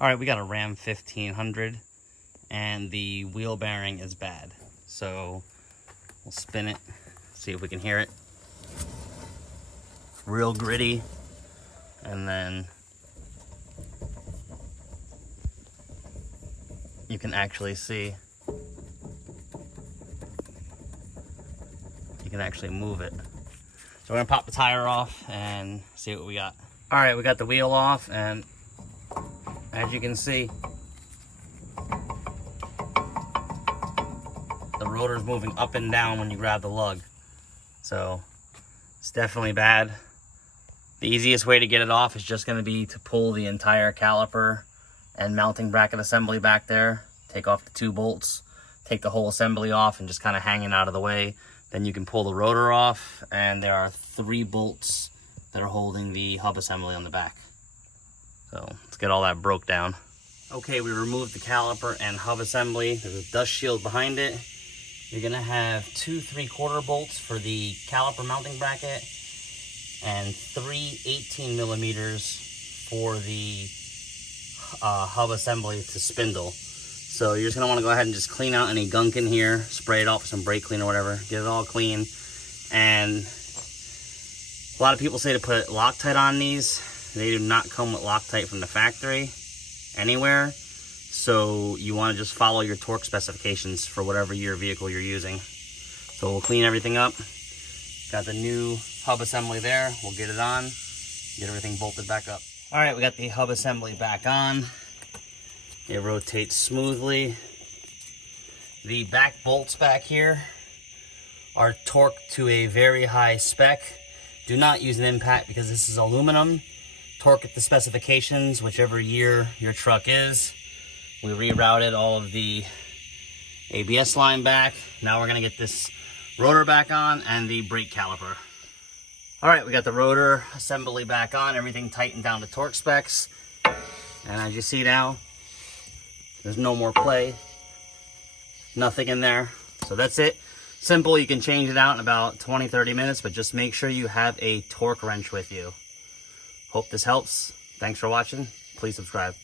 All right, we got a Ram 1500 and the wheel bearing is bad. So we'll spin it, see if we can hear it. Real gritty. And then you can actually see, you can actually move it. So we're gonna pop the tire off and see what we got. All right, we got the wheel off, and as you can see, the rotor's moving up and down when you grab the lug. So it's definitely bad. The easiest way to get it off is just gonna be to pull the entire caliper and mounting bracket assembly back there, take off the 2 bolts, take the whole assembly off and just kind of hanging out of the way. Then you can pull the rotor off, and there are 3 bolts that are holding the hub assembly on the back. So let's get all that broke down. Okay, we removed the caliper and hub assembly. There's a dust shield behind it. You're gonna have 2 3/4 bolts for the caliper mounting bracket and 3 18 millimeters for the hub assembly to spindle. So you're just gonna wanna go ahead and just clean out any gunk in here, spray it off with some brake clean or whatever, get it all clean. And a lot of people say to put Loctite on these. They do not come with Loctite from the factory anywhere. So you wanna just follow your torque specifications for whatever your vehicle you're using. So we'll clean everything up. Got the new hub assembly there. We'll get it on, get everything bolted back up. All right, we got the hub assembly back on. It rotates smoothly. The back bolts back here are torqued to a very high spec. Do not use an impact because this is aluminum. Torque at the specifications, whichever year your truck is. We rerouted all of the ABS line back. Now we're gonna get this rotor back on and the brake caliper. All right, we got the rotor assembly back on, everything tightened down to torque specs. And as you see now, there's no more play, nothing in there. So that's it. Simple, you can change it out in about 20-30 minutes, but just make sure you have a torque wrench with you. Hope this helps. Thanks for watching. Please subscribe.